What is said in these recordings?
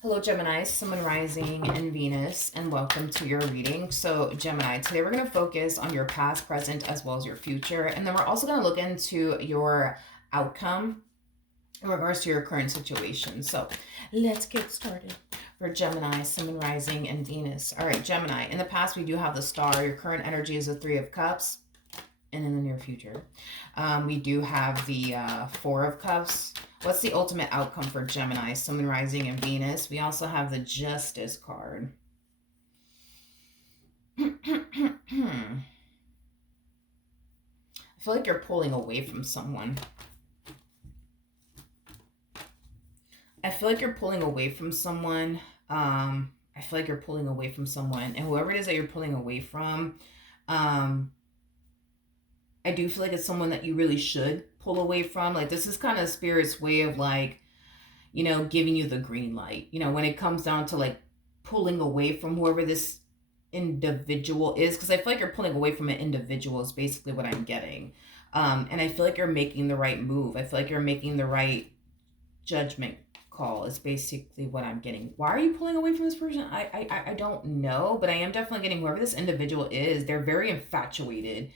Hello, Gemini, Sun, Rising, and Venus, and welcome to your reading. So, Gemini, today we're going to focus on your past, present, as well as your future. And then we're also going to look into your outcome in regards to your current situation. So, let's get started. For Gemini, Sun, Rising, and Venus. All right, Gemini, in the past, we do have the star. Your current energy is the Three of Cups. And in the near future, we do have the Four of Cups. What's the ultimate outcome for Gemini, Sun, Rising, and Venus? We also have the Justice card. I feel like you're pulling away from someone. I feel like you're pulling away from someone. I feel like you're pulling away from someone. And whoever it is that you're pulling away from, I do feel like it's someone that you really should pull away from. Like, this is kind of Spirit's way of, like, giving you the green light. When it comes down to, like, pulling away from whoever this individual is, because I feel like you're pulling away from an individual is basically what I'm getting. And I feel like you're making the right move. I feel like you're making the right judgment call is basically what I'm getting. Why are you pulling away from this person? I don't know, but I am definitely getting whoever this individual is, they're very infatuated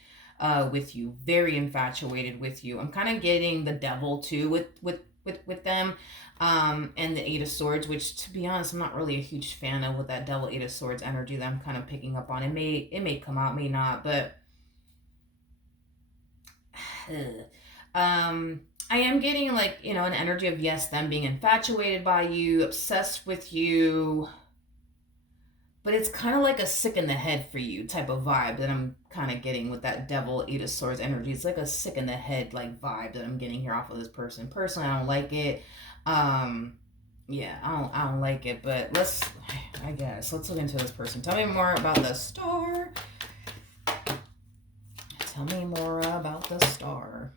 with you, very infatuated with you. I'm kind of getting the devil too with them, and the Eight of Swords, which, to be honest, I'm not really a huge fan of, with that devil Eight of Swords energy that I'm kind of picking up on. It may come out, may not, but I am getting, like, an energy of, yes, them being infatuated by you, obsessed with you, but it's kind of like a sick in the head for you type of vibe that I'm kind of getting with that devil Eight of Swords energy. It's like a sick in the head like vibe that I'm getting here off of this person. Personally, I don't like it. Yeah, I don't like it, but let's look into this person. Tell me more about the star. Tell me more about the star.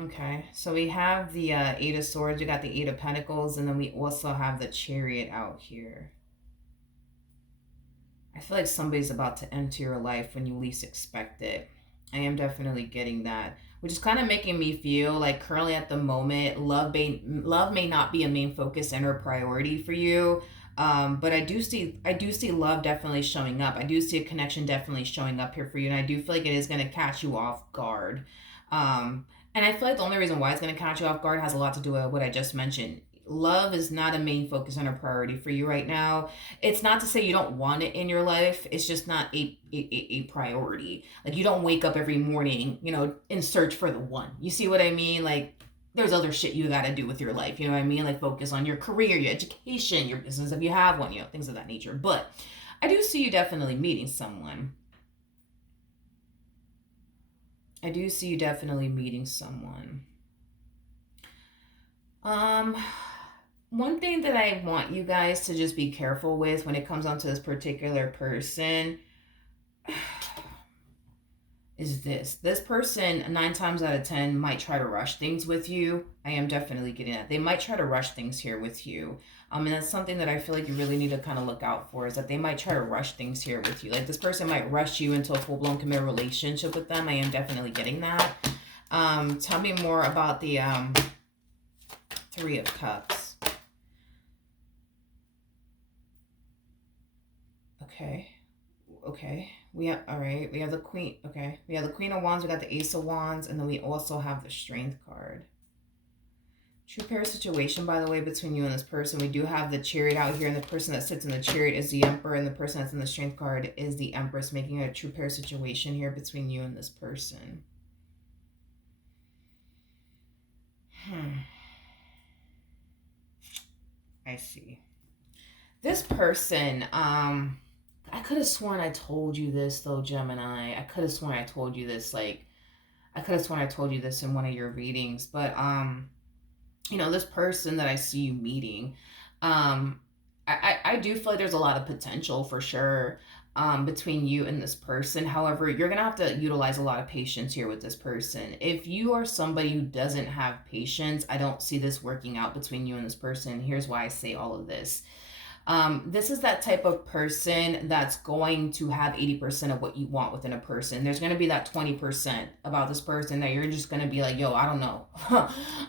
Okay, so we have the Eight of Swords, we got the Eight of Pentacles, and then we also have the Chariot out here. I feel like somebody's about to enter your life when you least expect it. I am definitely getting that, which is kind of making me feel like currently at the moment, love may not be a main focus and or priority for you. But I do see love definitely showing up. I do see a connection definitely showing up here for you, and I do feel like it is going to catch you off guard. And I feel like the only reason why it's going to catch you off guard has a lot to do with what I just mentioned. Love is not a main focus and a priority for you right now. It's not to say you don't want it in your life. It's just not a priority. Like, you don't wake up every morning, in search for the one. You see what I mean? Like, there's other shit you got to do with your life. You know what I mean? Like, focus on your career, your education, your business if you have one, things of that nature. But I do see you definitely meeting someone. I do see you definitely meeting someone. One thing that I want you guys to just be careful with when it comes on to this particular person is this person 9 times out of 10 might try to rush things with you. I am definitely getting that. They might try to rush things here with you. And that's something that I feel like you really need to kind of look out for, is that they might try to rush things here with you. Like, this person might rush you into a full-blown committed relationship with them. I am definitely getting that. Tell me more about the Three of Cups. Okay. We have the Queen. Okay. We have the Queen of Wands, we got the Ace of Wands, and then we also have the Strength card. True pair situation, by the way, between you and this person. We do have the Chariot out here, and the person that sits in the Chariot is the Emperor, and the person that's in the Strength card is the Empress, making it a true pair situation here between you and this person. I see. This person, I could have sworn I told you this, though, Gemini. I could have sworn I told you this, in one of your readings. But, this person that I see you meeting, I do feel like there's a lot of potential for sure between you and this person. However, you're going to have to utilize a lot of patience here with this person. If you are somebody who doesn't have patience, I don't see this working out between you and this person. Here's why I say all of this. This is that type of person that's going to have 80% of what you want within a person. There's going to be that 20% about this person that you're just going to be like, yo, I don't know.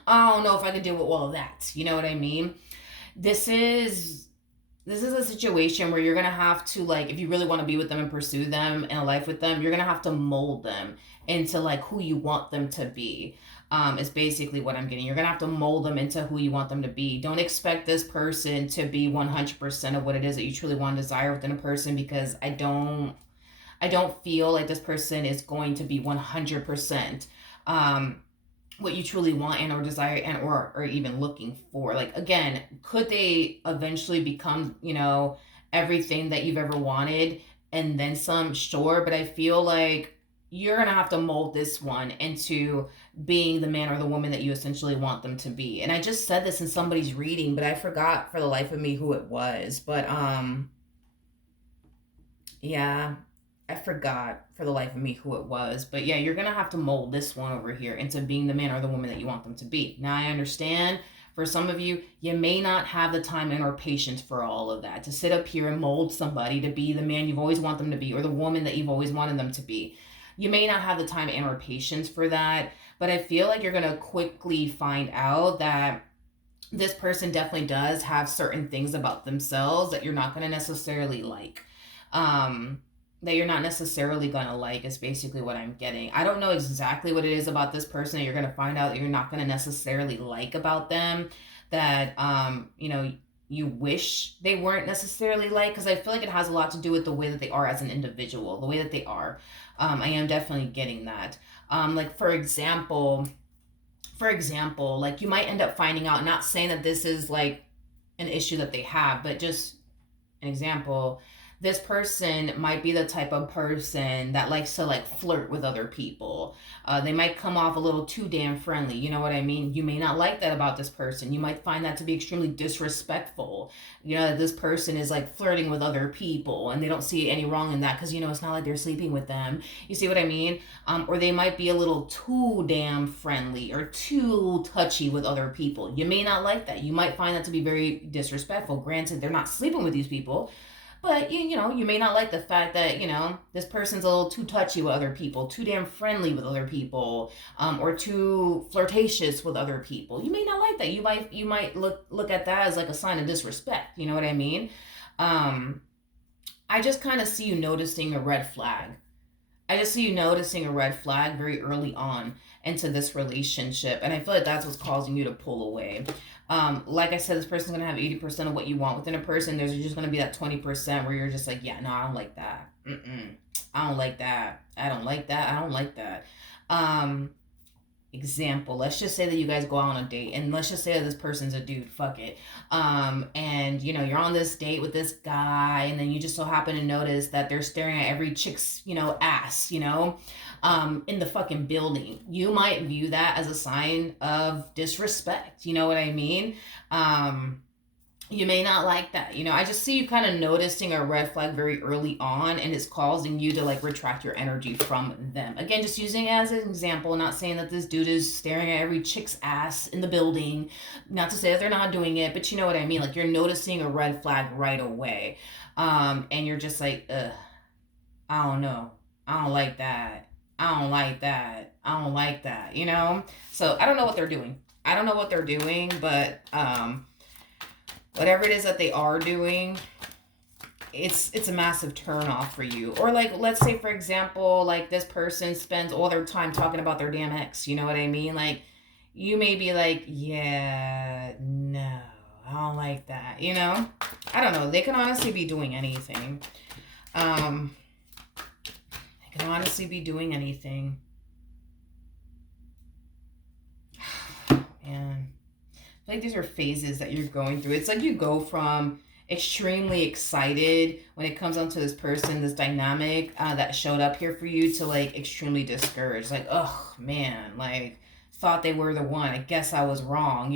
I don't know if I can deal with all of that. You know what I mean? This is this is a situation where you're gonna have to, like, if you really want to be with them and pursue them in a life with them, you're gonna have to mold them into like who you want them to be. Is basically what I'm getting. You're gonna have to mold them into who you want them to be. Don't expect this person to be 100% of what it is that you truly want to desire within a person, because I don't feel like this person is going to be 100% what you truly want and or desire and or even looking for. Like, again, could they eventually become, everything that you've ever wanted and then some? Sure, but I feel like you're gonna have to mold this one into being the man or the woman that you essentially want them to be. And I just said this in somebody's reading, but I forgot for the life of me who it was. But yeah, I forgot for the life of me who it was. But yeah, you're going to have to mold this one over here into being the man or the woman that you want them to be. Now, I understand for some of you, you may not have the time and or patience for all of that, to sit up here and mold somebody to be the man you've always wanted them to be or the woman that you've always wanted them to be. You may not have the time and or patience for that, but I feel like you're going to quickly find out that this person definitely does have certain things about themselves that you're not going to necessarily like. Um, that you're not necessarily going to like is basically what I'm getting. I don't know exactly what it is about this person that you're going to find out that you're not going to necessarily like about them, that you wish they weren't necessarily like, because I feel like it has a lot to do with the way that they are as an individual, the way that they are. I am definitely getting that. Like, for example, like, you might end up finding out, not saying that this is like an issue that they have, but just an example, this person might be the type of person that likes to like flirt with other people. They might come off a little too damn friendly. You know what I mean? You may not like that about this person. You might find that to be extremely disrespectful. That this person is like flirting with other people and they don't see any wrong in that, because it's not like they're sleeping with them. You see what I mean? Or they might be a little too damn friendly or too touchy with other people. You may not like that. You might find that to be very disrespectful. Granted, they're not sleeping with these people, but you may not like the fact that this person's a little too touchy with other people, too damn friendly with other people, or too flirtatious with other people. You may not like that. You might look at that as like a sign of disrespect. You know what I mean? I just kind of see you noticing a red flag. I just see you noticing a red flag very early on into this relationship. And I feel like that's what's causing you to pull away. Like I said, this person's going to have 80% of what you want within a person. There's just going to be that 20% where you're just like, yeah, no, I don't like that. I don't like that. I don't like that. I don't like that. Um, Example, let's just say that you guys go out on a date, and let's just say that this person's a dude, fuck it. And you're on this date with this guy, and then you just so happen to notice that they're staring at every chick's ass, in the fucking building. You might view that as a sign of disrespect. You know what I mean? You may not like that. I just see you kind of noticing a red flag very early on, and it's causing you to like retract your energy from them. Again, just using it as an example, not saying that this dude is staring at every chick's ass in the building, not to say that they're not doing it, but you know what I mean? Like, you're noticing a red flag right away. And you're just like, ugh, I don't know. I don't like that. I don't like that. I don't like that, So I don't know what they're doing. I don't know what they're doing, but whatever it is that they are doing, it's a massive turn off for you. Or like, let's say, for example, like, this person spends all their time talking about their damn ex. You know what I mean? Like, you may be like, yeah, no, I don't like that. I don't know. They can honestly be doing anything. They can honestly be doing anything. Man. Like, these are phases that you're going through. It's like you go from extremely excited when it comes onto this person, this dynamic that showed up here for you, to like extremely discouraged. Like, oh man, like, thought they were the one. I guess I was wrong,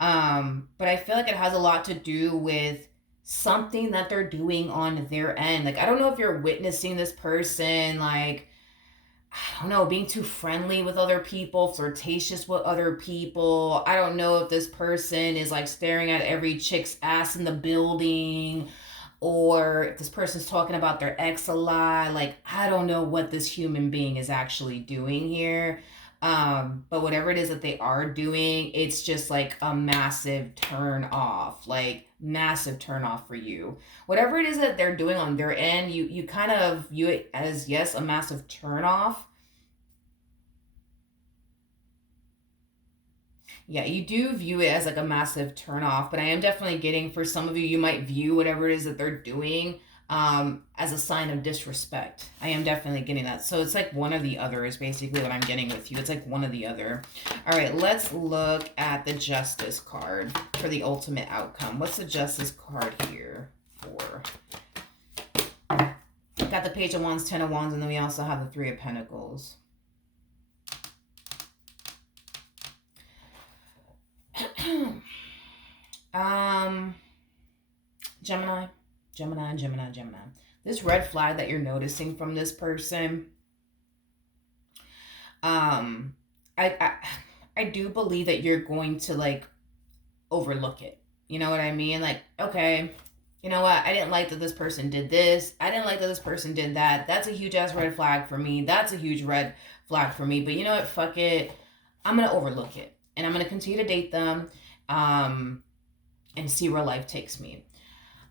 But I feel like it has a lot to do with something that they're doing on their end. Like, I don't know if you're witnessing this person, like, I don't know, being too friendly with other people, flirtatious with other people. I don't know if this person is like staring at every chick's ass in the building, or if this person's talking about their ex a lot. Like, I don't know what this human being is actually doing here. But whatever it is that they are doing, it's just like a massive turn off, like massive turn off for you. Whatever it is that they're doing on their end, you kind of view it as, yes, a massive turn off. Yeah, you do view it as like a massive turnoff, but I am definitely getting, for some of you, you might view whatever it is that they're doing as a sign of disrespect. I am definitely getting that. So it's like one or the other is basically what I'm getting with you. It's like one or the other. All right, let's look at the Justice card for the ultimate outcome. What's the Justice card here for? Got the Page of Wands, Ten of Wands, and then we also have the Three of Pentacles. Gemini, Gemini, Gemini, Gemini. This red flag that you're noticing from this person, um, I, I do believe that you're going to like overlook it. You know what I mean? Like, okay, you know what? I didn't like that this person did this. I didn't like that this person did that. That's a huge ass red flag for me. That's a huge red flag for me. But you know what? Fuck it. I'm gonna overlook it, and I'm gonna continue to date them, and see where life takes me.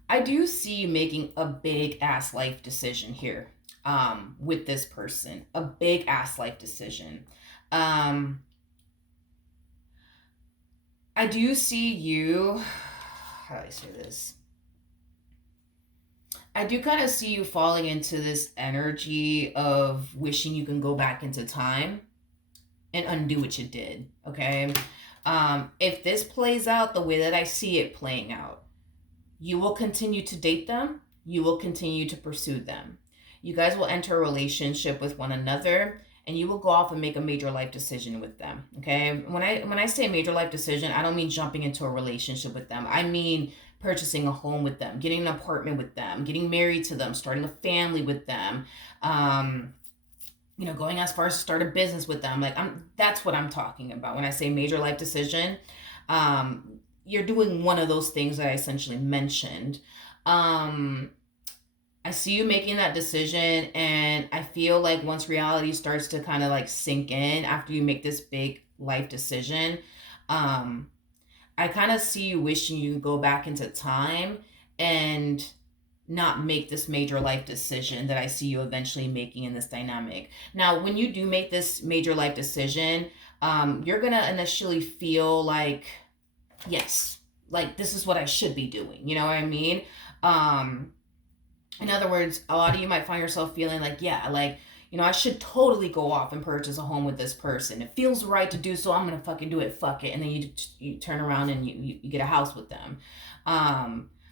I do see you making a big ass life decision here, with this person. A big ass life decision. Um, I do see you. How do I say this? I do kind of see you falling into this energy of wishing you can go back into time and undo what you did. Okay. If this plays out the way that I see it playing out, you will continue to date them. You will continue to pursue them. You guys will enter a relationship with one another, and you will go off and make a major life decision with them. Okay. When I say major life decision, I don't mean jumping into a relationship with them. I mean purchasing a home with them, getting an apartment with them, getting married to them, starting a family with them. Going as far as to start a business with them. Like, that's what I'm talking about when I say major life decision. You're doing one of those things that I essentially mentioned. I see you making that decision, and I feel like once reality starts to kind of like sink in after you make this big life decision, um, I kind of see you wishing you could go back into time and not make this major life decision that I see you eventually making in this dynamic. Now, when you do make this major life decision, you're going to initially feel like, yes, like this is what I should be doing. You know what I mean? In other words, a lot of you might find yourself feeling like, yeah, like, I should totally go off and purchase a home with this person. It feels right to do so. I'm going to fucking do it. Fuck it. And then you turn around and you get a house with them.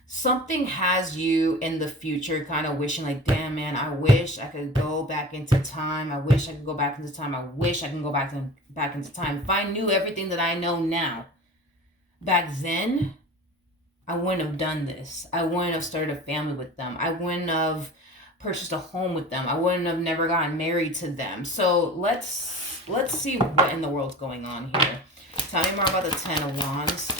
Something has you in the future kind of wishing like, damn, man, I wish I could go back into time. I wish I could go back into time. I wish I can go back into time. If I knew everything that I know now back then, I wouldn't have done this. I wouldn't have started a family with them. I wouldn't have purchased a home with them. I wouldn't have never gotten married to them. So let's see what in the world's going on here. Tell me more about the Ten of Wands.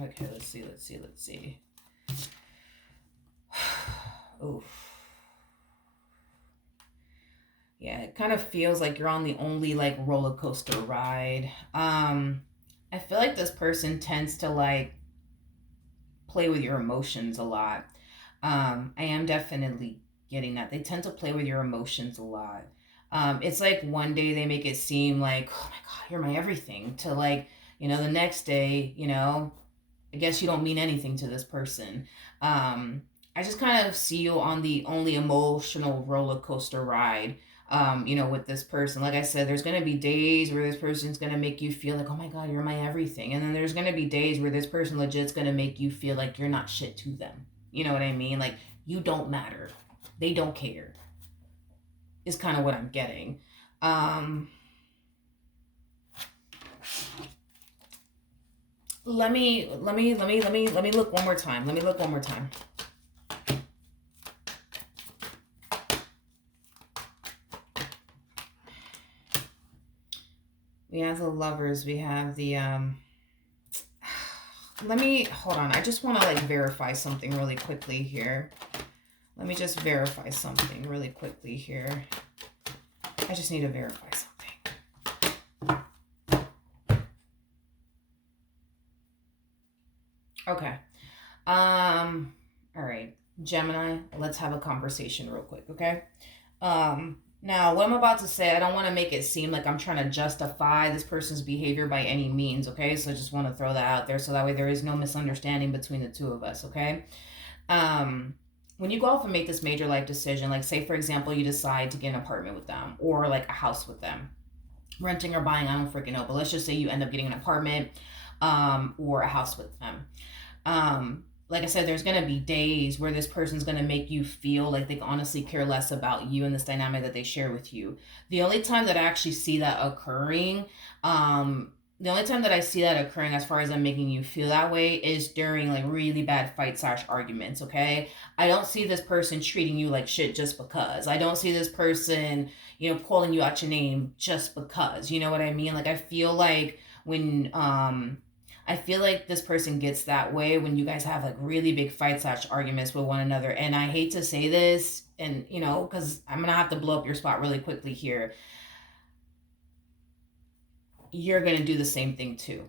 Okay, let's see. Oof. Yeah, it kind of feels like you're on the only like roller coaster ride. I feel like this person tends to like play with your emotions a lot. I am definitely getting that. They tend to play with your emotions a lot. It's like one day they make it seem like, oh my God, you're my everything, to like, the next day, I guess you don't mean anything to this person. I just kind of see you on the only emotional roller coaster ride, with this person. Like I said, there's going to be days where this person's going to make you feel like, oh my God, you're my everything. And then there's going to be days where this person legit's going to make you feel like you're not shit to them. You know what I mean? Like, you don't matter. They don't care. Is kind of what I'm getting. Let me look one more time. Let me look one more time. We have the Lovers. We have the let me hold on. I just want to like verify something really quickly here. Let me just verify something really quickly here. I just need to verify something. Okay. All right. Gemini, let's have a conversation real quick, okay? Now, what I'm about to say, I don't want to make it seem like I'm trying to justify this person's behavior by any means, okay? So I just want to throw that out there so that way there is no misunderstanding between the two of us, okay? When you go off and make this major life decision, like say, for example, you decide to get an apartment with them or like a house with them, renting or buying, I don't freaking know, but let's just say you end up getting an apartment or a house with them. Like I said, there's going to be days where this person's going to make you feel like they honestly care less about you and this dynamic that they share with you. The only time that I actually see that occurring, the only time that I see that occurring as far as I'm making you feel that way is during like really bad fight / arguments, okay? I don't see this person treating you like shit just because. I don't see this person, calling you out your name just because. You know what I mean? Like I feel like this person gets that way when you guys have like really big fight / arguments with one another. And I hate to say this, and because I'm gonna have to blow up your spot really quickly here. You're gonna do the same thing too.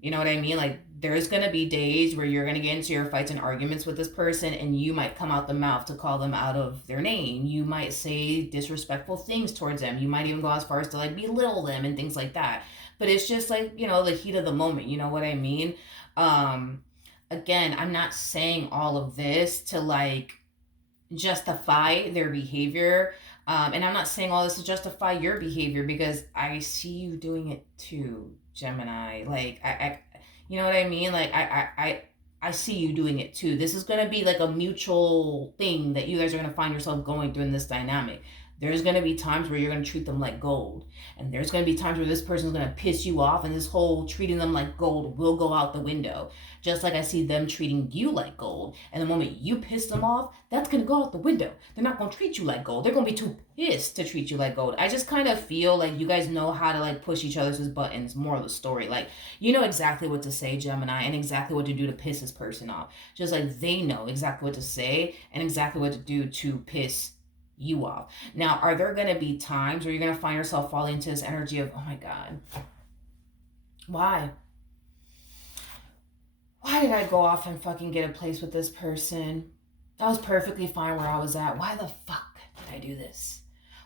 You know what I mean? Like there's gonna be days where you're gonna get into your fights and arguments with this person, and you might come out the mouth to call them out of their name. You might say disrespectful things towards them. You might even go as far as to like belittle them and things like that. But it's just like, the heat of the moment. You know what I mean? Again, I'm not saying all of this to like justify their behavior. And I'm not saying all this to justify your behavior because I see you doing it too, Gemini. Like, you know what I mean? Like, I see you doing it too. This is going to be like a mutual thing that you guys are going to find yourself going through in this dynamic. There's going to be times where you're going to treat them like gold. And there's going to be times where this person's going to piss you off, and this whole treating them like gold will go out the window. Just like I see them treating you like gold. And the moment you piss them off, that's going to go out the window. They're not going to treat you like gold. They're going to be too pissed to treat you like gold. I just kind of feel like you guys know how to like push each other's buttons. More of the story. Like, you know exactly what to say, Gemini, and exactly what to do to piss this person off. Just like they know exactly what to say and exactly what to do to piss you off. Now, are there going to be times where you're going to find yourself falling into this energy of, oh my God, why did I go off and fucking get a place with this person? I was perfectly fine where I was at. Why the fuck did I do this?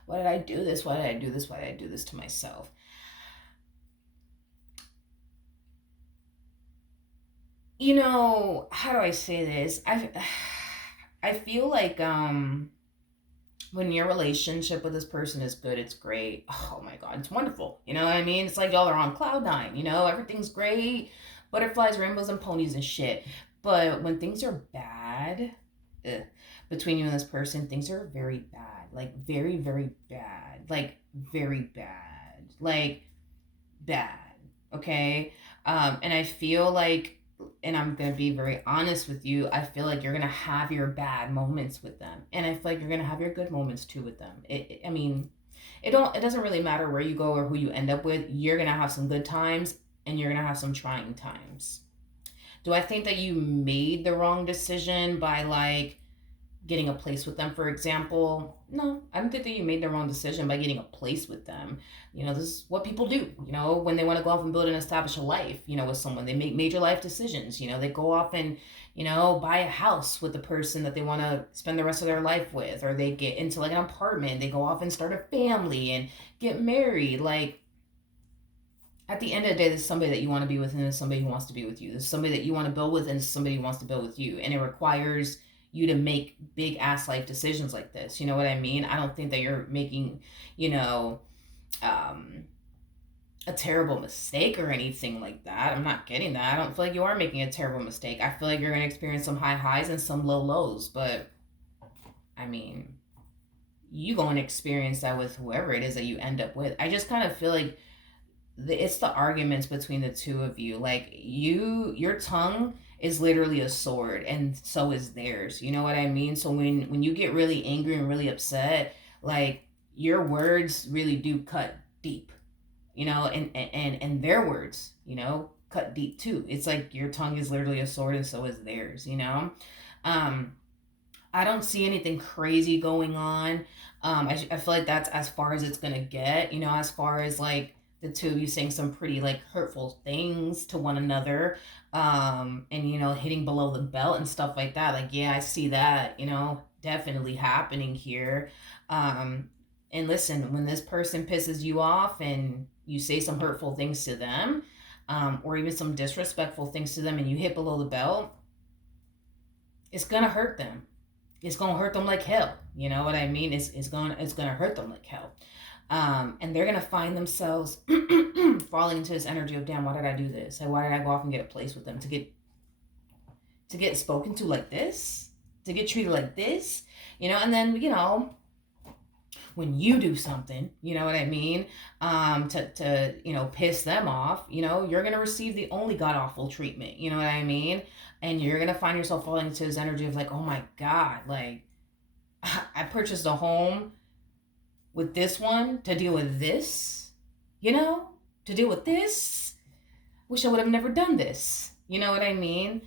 Why did I do this? Why did I do this? Why did I do this to myself? How do I say this? I feel like when your relationship with this person is good, it's great. Oh my God, it's wonderful. You know what I mean? It's like y'all are on cloud nine, everything's great. Butterflies, rainbows, and ponies and shit. But when things are bad, between you and this person, things are very bad. Like very, very bad. Like very bad. Like bad. Okay? And I feel like, and I'm going to be very honest with you, I feel like you're going to have your bad moments with them. And I feel like you're going to have your good moments too with them. It doesn't really matter where you go or who you end up with. You're going to have some good times and you're going to have some trying times. Do I think that you made the wrong decision by like getting a place with them, for example? No, I don't think that you made the wrong decision by getting a place with them. This is what people do, when they want to go off and build and establish a life, with someone. They make major life decisions. They go off and, buy a house with the person that they want to spend the rest of their life with, or they get into like an apartment. They go off and start a family and get married. Like, at the end of the day, there's somebody that you want to be with, and there's somebody who wants to be with you. There's somebody that you want to build with, and there's somebody who wants to build with you. And it requires you to make big ass life decisions like this. You know what I mean? I don't think that you're making, a terrible mistake or anything like that. I'm not getting that. I don't feel like you are making a terrible mistake. I feel like you're going to experience some high highs and some low lows. But, you going to experience that with whoever it is that you end up with. I just kind of feel like it's the arguments between the two of you. Like, your tongue is literally a sword, and so is theirs. You know what I mean? So when you get really angry and really upset, like, your words really do cut deep, and their words, cut deep too. It's like your tongue is literally a sword, and so is theirs. um I don't see anything crazy going on. I feel like that's as far as it's gonna get, as far as like the two of you saying some pretty like hurtful things to one another, and hitting below the belt and stuff like that. Like, yeah, I see that, definitely happening here. And listen, when this person pisses you off and you say some hurtful things to them, or even some disrespectful things to them, and you hit below the belt, it's gonna hurt them. It's gonna hurt them like hell. You know what I mean? It's gonna hurt them like hell. And they're gonna find themselves falling into this energy of, damn, why did I do this? Like, why did I go off and get a place with them to get spoken to like this, to get treated like this, And then when you do something, you know what I mean, to piss them off, you're gonna receive the only god awful treatment. You know what I mean? And you're gonna find yourself falling into this energy of like, oh my god, like, I purchased a home with this one to deal with this, to deal with this. Wish I would have never done this. You know what I mean?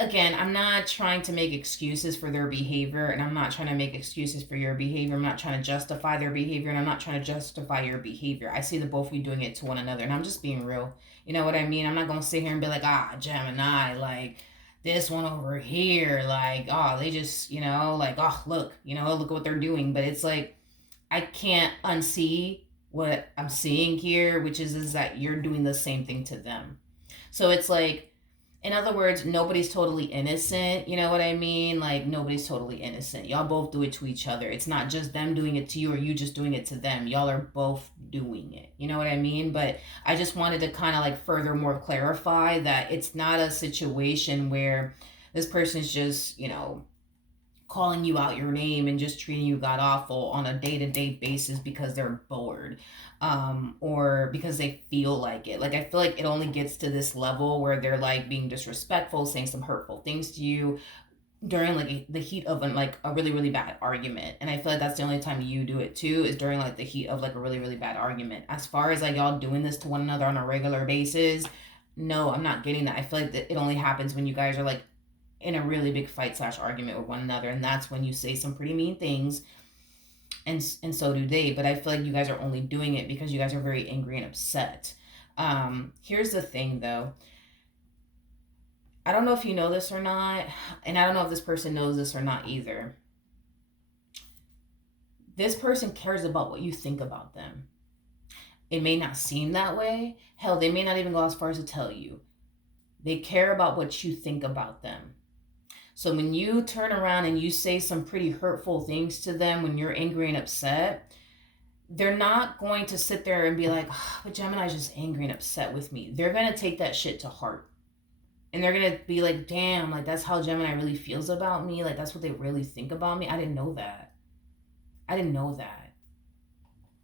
Again, I'm not trying to make excuses for their behavior, and I'm not trying to make excuses for your behavior. I'm not trying to justify their behavior, and I'm not trying to justify your behavior. I see the both of you doing it to one another, and I'm just being real. You know what I mean? I'm not going to sit here and be like, Gemini, like, this one over here, like, oh, they just, like, oh, look, look at what they're doing. But it's like, I can't unsee what I'm seeing here, which is that you're doing the same thing to them. So it's like, in other words, nobody's totally innocent. You know what I mean? Like, nobody's totally innocent. Y'all both do it to each other. It's not just them doing it to you or you just doing it to them. Y'all are both doing it. You know what I mean? But I just wanted to kind of like furthermore clarify that it's not a situation where this person's just, calling you out your name and just treating you god awful on a day-to-day basis because they're bored, or because they feel like it. Like, I feel like it only gets to this level where they're like being disrespectful, saying some hurtful things to you during like the heat of like a really really bad argument. And I feel like that's the only time you do it too, is during like the heat of like a really really bad argument. As far as like y'all doing this to one another on a regular basis, no, I'm not getting that. I feel like that it only happens when you guys are like in a really big fight / argument with one another, and that's when you say some pretty mean things, and so do they. But I feel like you guys are only doing it because you guys are very angry and upset. Here's the thing though, I don't know if you know this or not, and I don't know if this person knows this or not either. This person cares about what you think about them. It may not seem that way. Hell, they may not even go as far as to tell you. They care about what you think about them. So when you turn around and you say some pretty hurtful things to them when you're angry and upset, they're not going to sit there and be like, oh, but Gemini's just angry and upset with me. They're going to take that shit to heart. And they're going to be like, damn, like, that's how Gemini really feels about me. Like, that's what they really think about me. I didn't know that.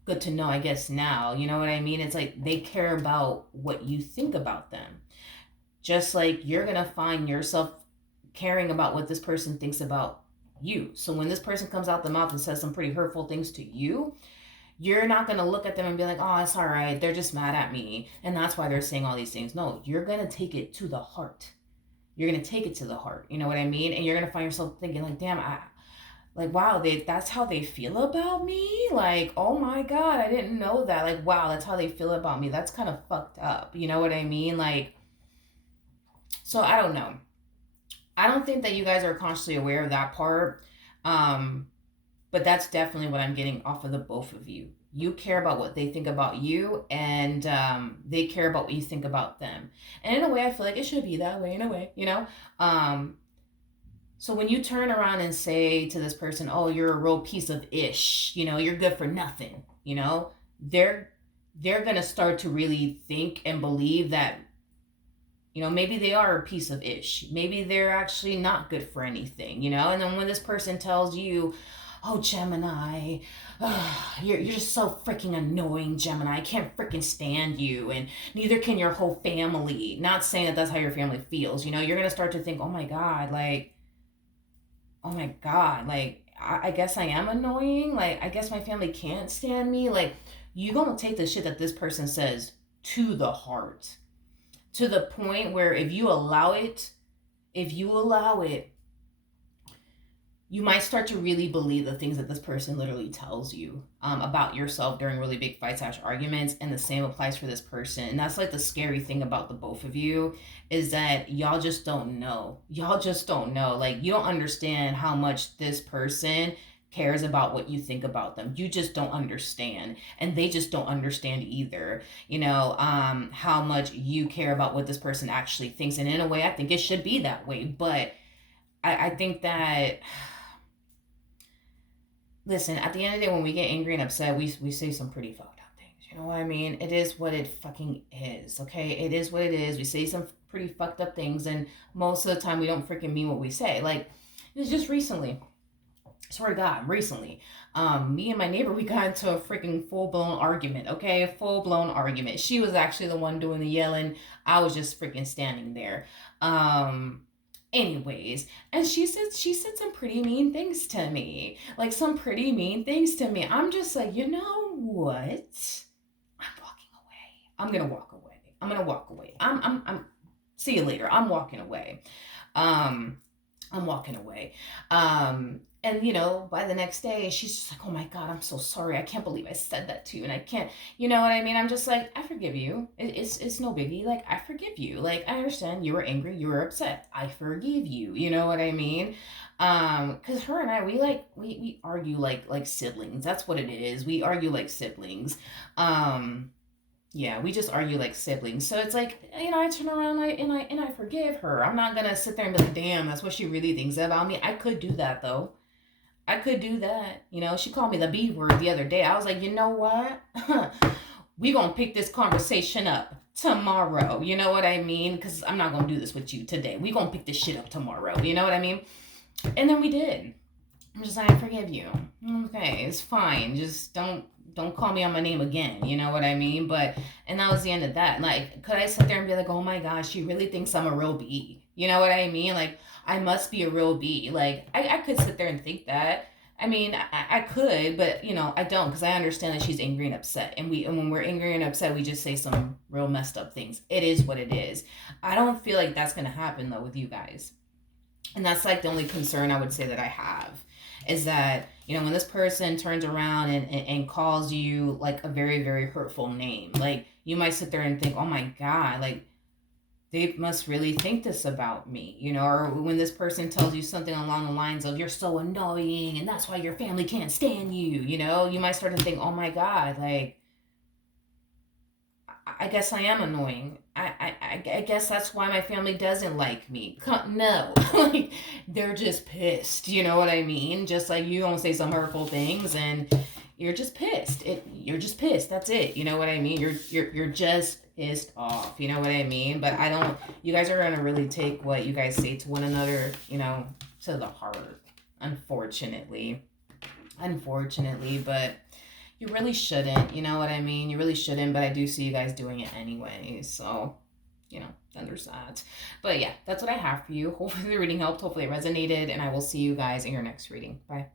Good to know, I guess, now. You know what I mean? It's like they care about what you think about them. Just like you're going to find yourself caring about what this person thinks about you. So when this person comes out the mouth and says some pretty hurtful things to you, you're not going to look at them and be like, oh, it's all right, they're just mad at me, and that's why they're saying all these things. No, you're going to take it to the heart. You're going to take it to the heart. You know what I mean? And you're going to find yourself thinking like, damn, wow, that's how they feel about me? Like, oh my God, I didn't know that. Like, wow, that's how they feel about me. That's kind of fucked up. You know what I mean? Like, so I don't know. I don't think that you guys are consciously aware of that part. But that's definitely what I'm getting off of the both of you. You care about what they think about you, and they care about what you think about them. And in a way, I feel like it should be that way, in a way, So when you turn around and say to this person, oh, you're a real piece of ish, you're good for nothing, they're going to start to really think and believe that, maybe they are a piece of ish. Maybe they're actually not good for anything, And then when this person tells you, oh, Gemini, you're just so freaking annoying, Gemini. I can't freaking stand you, and neither can your whole family. Not saying that that's how your family feels. You're gonna start to think, oh my God, like I guess I am annoying. Like I guess my family can't stand me. Like you gonna take the shit that this person says to the heart, to the point where if you allow it, you might start to really believe the things that this person literally tells you about yourself during really big fights arguments, and the same applies for this person. And that's like the scary thing about the both of you, is that y'all just don't know, like you don't understand how much this person cares about what you think about them. You just don't understand, and they just don't understand either. How much you care about what this person actually thinks, and in a way I think it should be that way, but I think that, listen, at the end of the day, when we get angry and upset, we say some pretty fucked up things. You know what I mean? It is what it fucking is, okay? It is what it is. We say some pretty fucked up things, and most of the time we don't freaking mean what we say. Like, it was just recently. Swear to God, recently. Me and my neighbor, we got into a freaking full-blown argument, okay? A full-blown argument. She was actually the one doing the yelling. I was just freaking standing there. Anyways, and she said some pretty mean things to me. Like some pretty mean things to me. I'm just like, you know what? I'm walking away. I'm gonna walk away. I'm gonna walk away. I'm see you later. I'm walking away. I'm walking away. And by the next day, she's just like, oh my God, I'm so sorry. I can't believe I said that to you. And I can't, you know what I mean? I'm just like, I forgive you. It's no biggie. Like, I forgive you. Like, I understand you were angry. You were upset. I forgive you. You know what I mean? Cause her and I, we argue like siblings. That's what it is. We argue like siblings. Yeah, we just argue like siblings. So it's like, I turn around and I forgive her. I'm not gonna sit there and be like, damn, that's what she really thinks about me. I could do that though. I could do that. She called me the B word the other day. I was like, you know what? We gonna pick this conversation up tomorrow. You know what I mean? Because I'm not gonna do this with you today. We gonna pick this shit up tomorrow. You know what I mean? And then we did. I'm just like, I forgive you. Okay, it's fine. Just don't call me on my name again. You know what I mean? And that was the end of that. Like, could I sit there and be like, oh my gosh, she really thinks I'm a real B? You know what I mean? Like, I must be a real B. Like, I could sit there and think that. I mean, I could, but I don't, because I understand that she's angry and upset. And when we're angry and upset, we just say some real messed up things. It is what it is. I don't feel like that's gonna happen though with you guys. And that's like the only concern I would say that I have, is that when this person turns around and calls you like a very, very hurtful name, like you might sit there and think, oh my God, like they must really think this about me, or when this person tells you something along the lines of, you're so annoying and that's why your family can't stand you, you might start to think, oh my God, like I guess I am annoying. I guess that's why my family doesn't like me. No, like they're just pissed. You know what I mean? Just like you don't say some hurtful things, and you're just pissed. You're just pissed. That's it. You know what I mean? You're just pissed off. You know what I mean? But I don't. You guys are gonna really take what you guys say to one another, to the heart. Unfortunately, but you really shouldn't, you know what I mean? You really shouldn't, but I do see you guys doing it anyway. So, then there's that. But yeah, that's what I have for you. Hopefully the reading helped. Hopefully it resonated, and I will see you guys in your next reading. Bye.